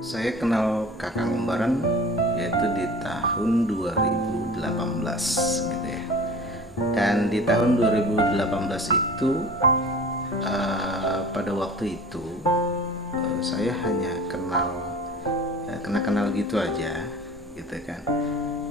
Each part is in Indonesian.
Saya kenal Kakang Umbaran yaitu di tahun 2018 gitu ya. Dan di tahun 2018 itu pada waktu itu saya hanya kenal gitu aja gitu kan.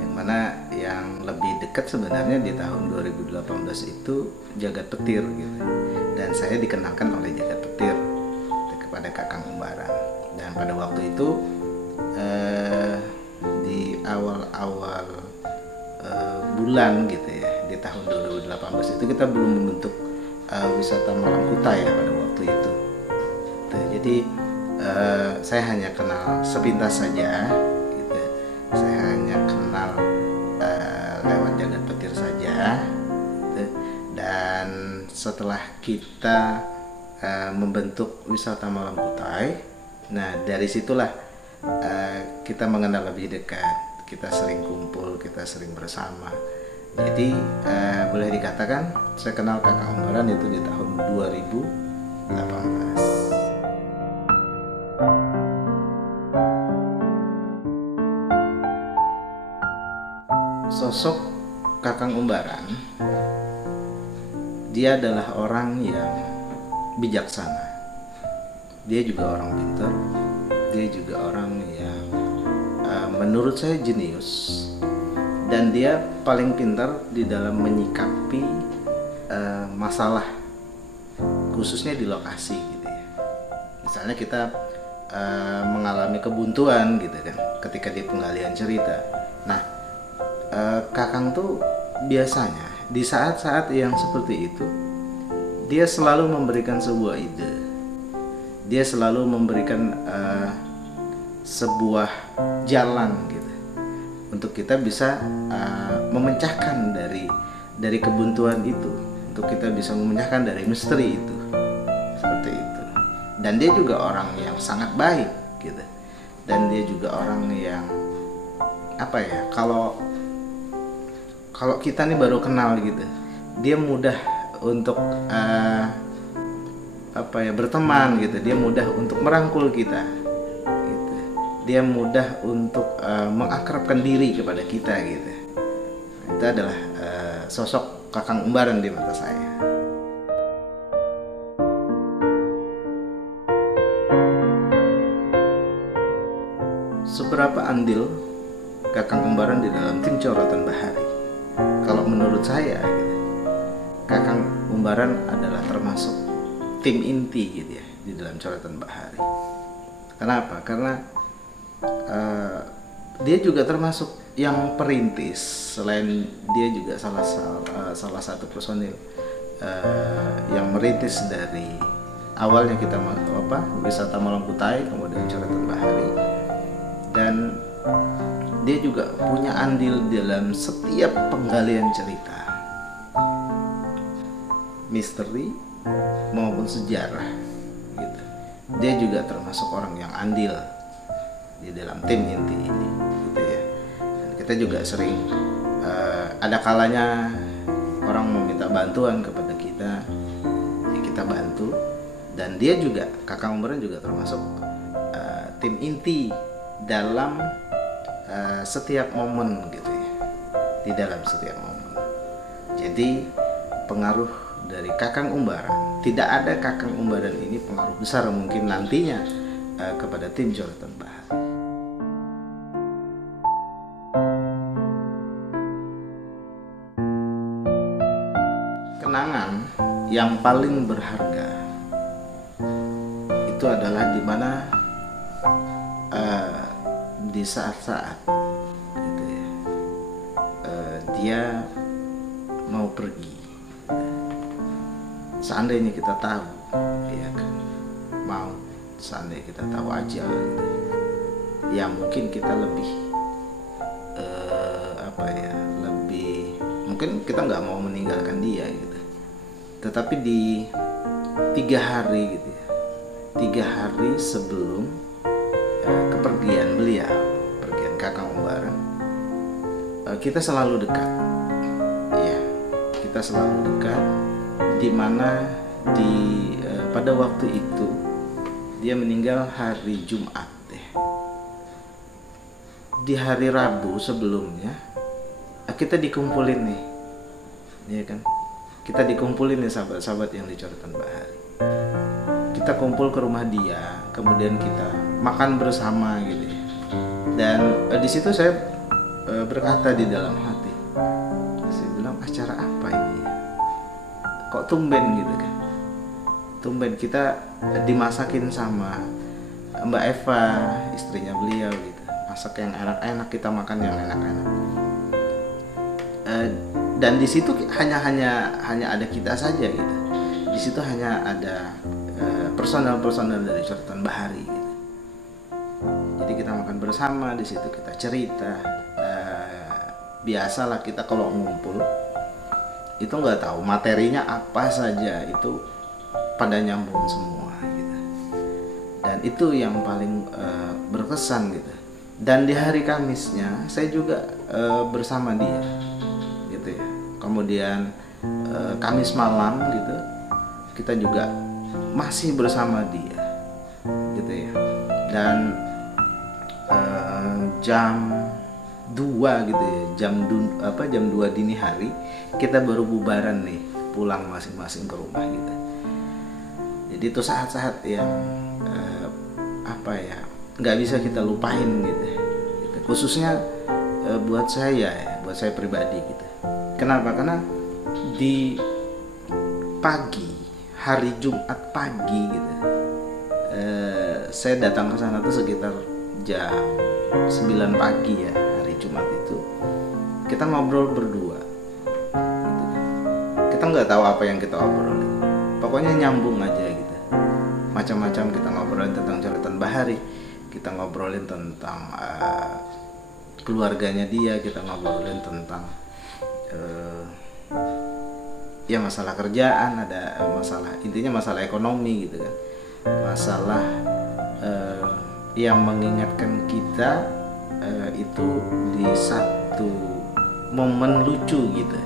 Yang mana yang lebih dekat sebenarnya di tahun 2018 itu Jagat Petir gitu. Dan saya dikenalkan oleh Jagat Petir kepada Kakang Umbaran. Dan pada waktu itu di awal-awal bulan gitu ya, di tahun 2018 itu kita belum membentuk wisata Malam Kuta ya pada waktu itu. Jadi saya hanya kenal sepintas saja gitu. Saya hanya kenal lewat Jagat Petir saja gitu. Dan setelah kita membentuk wisata Malam Kutai, nah dari situlah kita mengenal lebih dekat. Kita sering kumpul, kita sering bersama. Jadi boleh dikatakan saya kenal Kakang Umbaran itu di tahun 2018. Sosok Kakang Umbaran, dia adalah orang yang bijaksana. Dia juga orang pintar. Dia juga orang yang menurut saya jenius. Dan dia paling pintar di dalam menyikapi masalah, khususnya di lokasi gitu ya. Misalnya kita mengalami kebuntuan gitu kan, ketika di penggalian cerita. Nah, Kakang tuh biasanya di saat-saat yang seperti itu dia selalu memberikan sebuah ide. Dia selalu memberikan sebuah jalan gitu untuk kita bisa memecahkan dari kebuntuan itu, untuk kita bisa memecahkan dari misteri itu, seperti itu. Dan dia juga orang yang sangat baik gitu. Dan dia juga orang yang apa ya, kalau kita nih baru kenal gitu, dia mudah untuk berteman gitu. Dia mudah untuk merangkul kita gitu. Dia mudah untuk mengakrabkan diri kepada kita gitu. Itu adalah sosok Kakang Umbaran di mata saya. Seberapa andil Kakang Umbaran di dalam tim Coretan Bahari? Kalau menurut saya gitu, Kakang Umbaran adalah termasuk tim inti gitu ya di dalam Coretan Bahari. Kenapa? Karena dia juga termasuk yang perintis. Selain dia juga salah satu personil yang merintis dari awalnya kita wisata Malam Kutai, kemudian Coretan Bahari. Dan dia juga punya andil dalam setiap penggalian cerita, misteri maupun sejarah gitu. Dia juga termasuk orang yang andil di dalam tim inti ini gitu ya. Dan kita juga sering ada kalanya orang meminta bantuan kepada kita, ya kita bantu. Dan dia juga, Kakang Umbaran juga termasuk tim inti dalam setiap momen gitu ya, di dalam setiap momen. Jadi pengaruh dari Kakang Umbaran, tidak ada Kakang Umbaran ini pengaruh besar mungkin nantinya kepada tim Coretan Bahari. Kenangan yang paling berharga itu adalah dimana di saat-saat gitu ya, dia mau pergi. Seandainya kita tahu, ya kan, seandainya kita tahu aja gitu, ya mungkin kita lebih mungkin kita nggak mau meninggalkan dia gitu. Tetapi di 3 hari gitu ya, 3 hari sebelum kepergian beliau, pergian Kakang Umbaran, kita selalu dekat, ya, kita selalu dekat. Dimana pada waktu itu dia meninggal hari Jumat deh. di hari Rabu sebelumnya kita dikumpulin nih, ya kan? Kita dikumpulin nih sahabat-sahabat yang di Coretan Bahari. Kita kumpul ke rumah dia, kemudian kita makan bersama gitu ya. Dan di situ saya berkata di dalam hati, saya bilang, acara apa ini? Kok tumben gitu kan? Tumben kita dimasakin sama Mbak Eva, istrinya beliau gitu. Masak yang enak-enak, kita makan yang enak-enak. Dan di situ hanya ada kita saja gitu. Di situ hanya ada personel dari Coretan Bahari gitu. Jadi kita makan bersama, di situ kita cerita. Biasalah kita kalau ngumpul itu nggak tahu materinya apa saja, itu pada nyambung semua gitu. Dan itu yang paling berkesan gitu. Dan di hari Kamisnya saya juga bersama dia gitu ya. Kemudian Kamis malam gitu kita juga masih bersama dia gitu ya. Dan jam 2 gitu ya, jam 2 dini hari kita baru bubaran nih, pulang masing-masing ke rumah gitu. Jadi itu saat-saat yang nggak bisa kita lupain gitu. Khususnya buat saya pribadi gitu. Kenapa? Karena di pagi hari Jumat pagi gitu, saya datang ke sana tuh sekitar jam 9 pagi ya, hari Jumat itu kita ngobrol berdua gitu kan. Kita nggak tahu apa yang kita obrolin, pokoknya nyambung aja gitu. Macam-macam kita ngobrolin tentang Coretan Bahari, kita ngobrolin tentang keluarganya dia, kita ngobrolin tentang ya masalah kerjaan, ada intinya masalah ekonomi gitu kan, masalah yang mengingatkan kita itu di satu momen lucu gitu.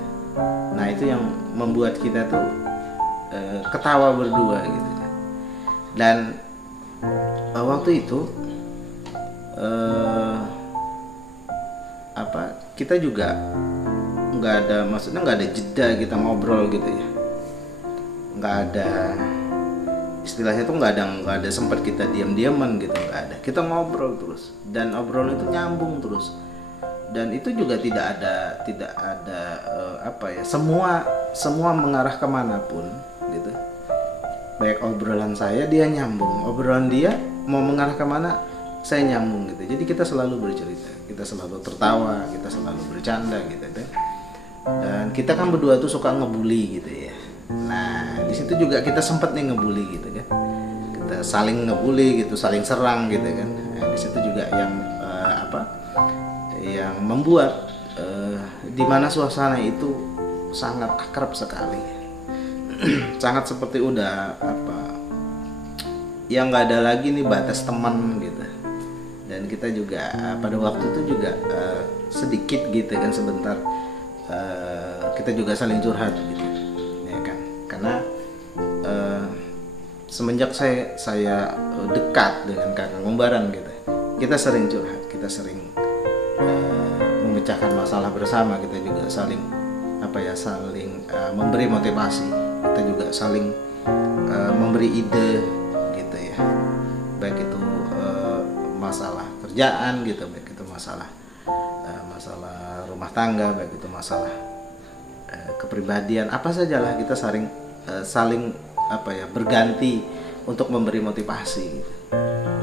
Nah itu yang membuat kita tuh ketawa berdua gitu kan. Dan waktu itu kita juga nggak ada jeda kita ngobrol gitu ya, nggak ada istilahnya tuh nggak ada sempat kita diam-diaman gitu, nggak ada. Kita ngobrol terus dan obrolan itu nyambung terus. Dan itu juga tidak ada semua mengarah kemanapun gitu. Baik obrolan saya dia nyambung, obrolan dia mau mengarah kemana saya nyambung gitu. Jadi kita selalu bercerita, kita selalu tertawa, kita selalu bercanda gitu deh. Dan kita kan berdua tuh suka ngebully gitu ya. Nah di situ juga kita sempet nih ngebully gitu kan. Kita saling ngebully gitu, saling serang gitu kan. Nah, di situ juga yang membuat dimana suasana itu sangat akrab sekali. Sangat seperti udah yang nggak ada lagi nih batas teman gitu. Dan kita juga pada waktu itu juga sedikit gitu kan, sebentar kita juga saling curhat gitu ya kan. Karena semenjak saya dekat dengan kakak kembaran gitu, kita sering curhat, kita sering memecahkan masalah bersama, kita juga saling memberi motivasi, kita juga saling memberi ide gitu ya, baik itu masalah kerjaan gitu, baik itu masalah rumah tangga, baik itu masalah kepribadian, apa sajalah kita saling berganti untuk memberi motivasi gitu,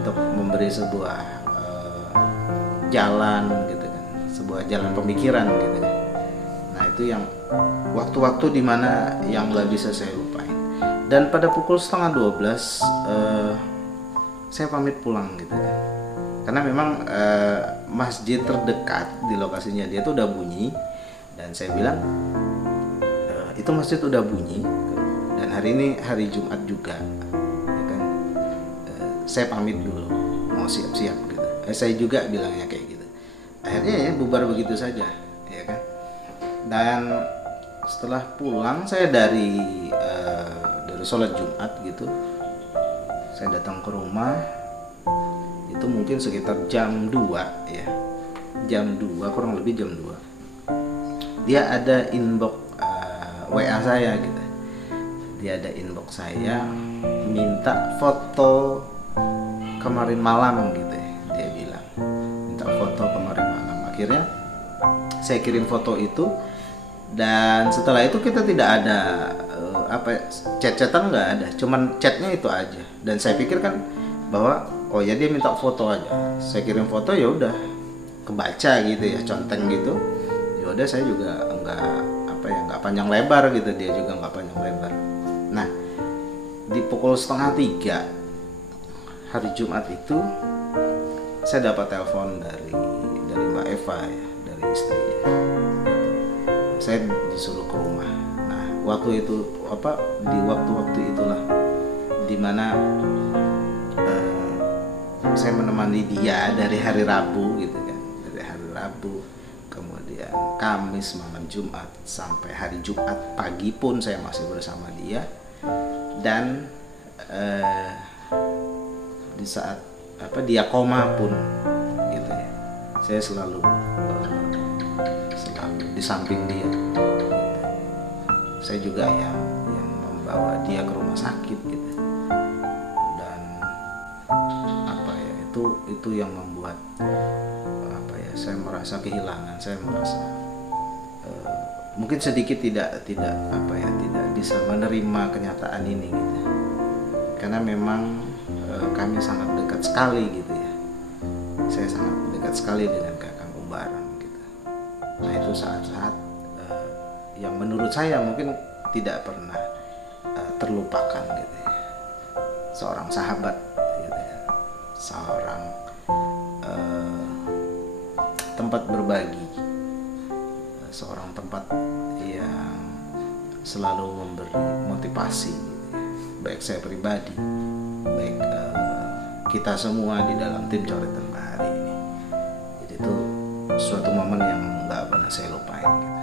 untuk memberi sebuah jalan gitu kan, sebuah jalan pemikiran gitu kan. Nah itu yang waktu-waktu dimana yang nggak bisa saya lupain. Dan pada pukul 11:30 saya pamit pulang gitu kan, karena memang masjid terdekat di lokasinya dia tuh udah bunyi. Dan saya bilang itu masjid udah bunyi dan hari ini hari Jumat juga ya kan, saya pamit dulu, mau siap-siap gitu. Saya juga bilangnya kayak gitu. Akhirnya ya bubar begitu saja ya kan. Dan setelah pulang saya dari sholat Jumat gitu, saya datang ke rumah itu mungkin sekitar jam 2 ya. jam 2, kurang lebih jam 2, dia ada inbox WA saya gitu. Dia ada inbox saya minta foto kemarin malam gitu ya. Dia bilang minta foto kemarin malam. Akhirnya saya kirim foto itu, dan setelah itu kita tidak ada chat-chatan, nggak ada, cuman chatnya itu aja. Dan saya pikir kan bahwa oh ya dia minta foto aja, saya kirim foto, ya udah kebaca gitu ya, conteng gitu. Ya udah, saya juga nggak panjang lebar gitu, dia juga nggak panjang lebar. Nah, di pukul 2:30 hari Jumat itu saya dapat telepon dari Mbak Eva ya, dari istrinya. Saya disuruh ke rumah. Nah, waktu itu di waktu-waktu itulah dimana saya menemani dia dari hari Rabu gitu kan, dari hari Rabu, kemudian Kamis, malam Jumat, sampai hari Jumat pagi pun saya masih bersama dia. Dan di saat dia koma pun gitu ya, saya selalu di samping dia gitu. Saya juga yang membawa dia ke rumah sakit gitu. Dan itu yang membuat saya merasa kehilangan, saya merasa mungkin sedikit tidak bisa menerima kenyataan ini gitu. Karena memang kami sangat dekat sekali gitu ya. Saya sangat dekat sekali dengan Kakang Umbaran gitu. Nah, itu saat-saat yang menurut saya mungkin tidak pernah terlupakan gitu ya. Seorang sahabat gitu ya. Seorang tempat berbagi, seorang tempat yang selalu memberi motivasi gitu ya. Baik saya pribadi, baik kita semua di dalam tim Coretan Bahari ini. Jadi itu suatu momen yang nggak pernah saya lupain gitu.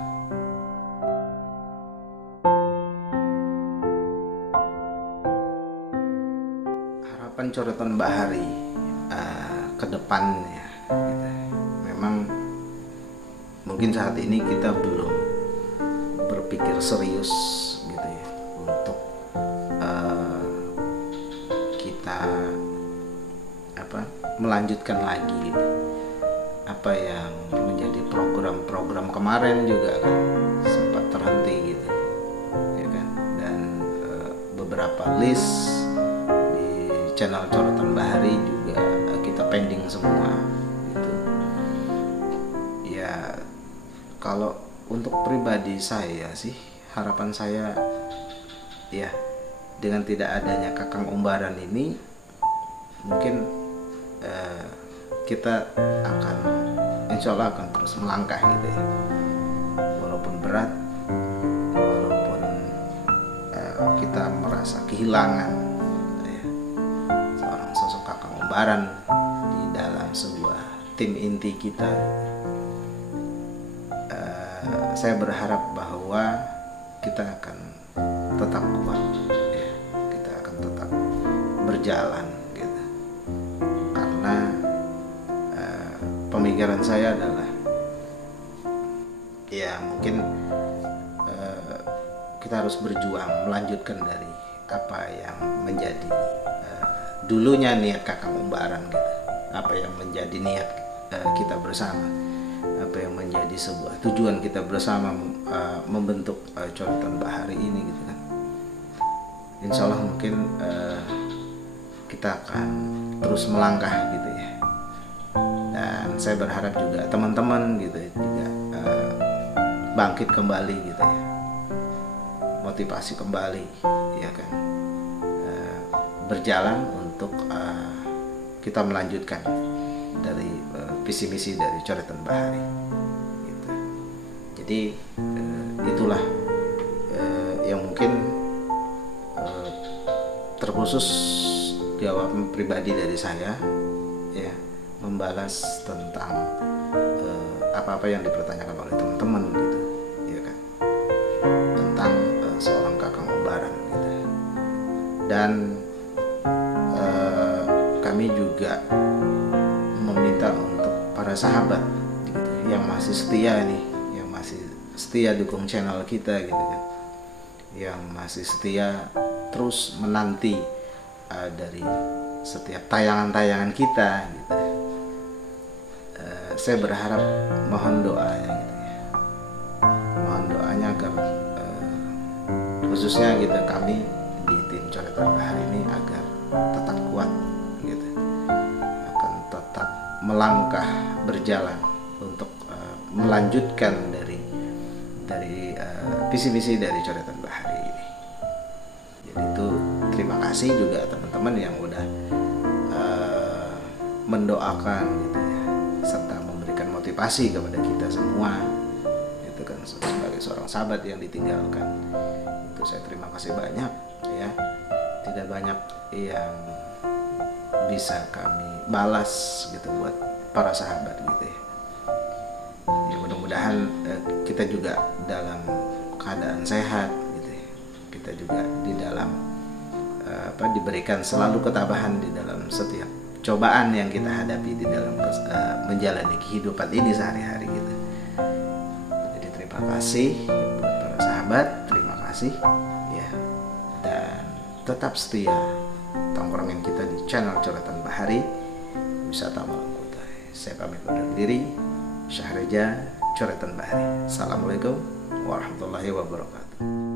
Harapan Coretan Bahari ke depannya gitu. Memang mungkin saat ini kita belum berpikir serius gitu ya untuk kita melanjutkan lagi gitu. Apa yang menjadi program-program kemarin juga kan sempat terhenti gitu ya kan. Dan beberapa list di channel Coretan Bahari juga kita pending semua gitu. Ya, kalau untuk pribadi saya sih, harapan saya ya dengan tidak adanya Kakang Umbaran ini, mungkin kita akan insya Allah akan terus melangkah gitu ya. Walaupun berat, walaupun kita merasa kehilangan ya, seorang sosok Kakang Umbaran di dalam sebuah tim inti kita. Saya berharap bahwa kita akan tetap kuat ya, kita akan tetap berjalan gitu. Karena pemikiran saya adalah ya mungkin kita harus berjuang melanjutkan dari apa yang menjadi dulunya niat Kakang Umbaran gitu, apa yang menjadi niat kita bersama, apa yang menjadi sebuah tujuan kita bersama membentuk Coretan Bahari ini gitu kan. Insya Allah mungkin kita akan terus melangkah gitu ya. Dan saya berharap juga teman-teman gitu ya, juga bangkit kembali gitu ya, motivasi kembali ya kan, berjalan untuk kita melanjutkan dari visi misi dari Coretan Bahari gitu. Jadi itulah yang mungkin terkhusus jawaban pribadi dari saya ya, membalas tentang apa-apa yang dipertanyakan oleh teman-teman gitu ya kan, tentang seorang Kakang Umbaran gitu. Dan kami juga meminta untuk para sahabat yang masih setia nih, yang masih setia dukung channel kita gitu kan, yang masih setia terus menanti dari setiap tayangan-tayangan kita gitu. Saya berharap, mohon doanya gitu ya, mohon doanya agar khususnya gitu kami di tim Coretan Bahari ini agar tetap kuat gitu, akan tetap melangkah berjalan untuk melanjutkan dari visi misi dari Coretan Bahari ini. Jadi itu terima kasih juga teman-teman yang udah mendoakan gitu ya, serta memberikan motivasi kepada kita semua gitu kan, sebagai seorang sahabat yang ditinggalkan. Itu saya terima kasih banyak ya. Tidak banyak yang bisa kami balas gitu buat para sahabat gitu ya. Ya mudah-mudahan kita juga dalam keadaan sehat gitu ya. Kita juga di dalam diberikan selalu ketabahan di dalam setiap cobaan yang kita hadapi di dalam menjalani kehidupan ini sehari-hari gitu. Jadi terima kasih buat para sahabat, terima kasih ya, dan tetap setia tongkrongin kita di channel Coretan Bahari Wisata Malang Kutai. Saya pamit undur diri, Syahreja, Coretan Bahari. Assalamualaikum warahmatullahi wabarakatuh.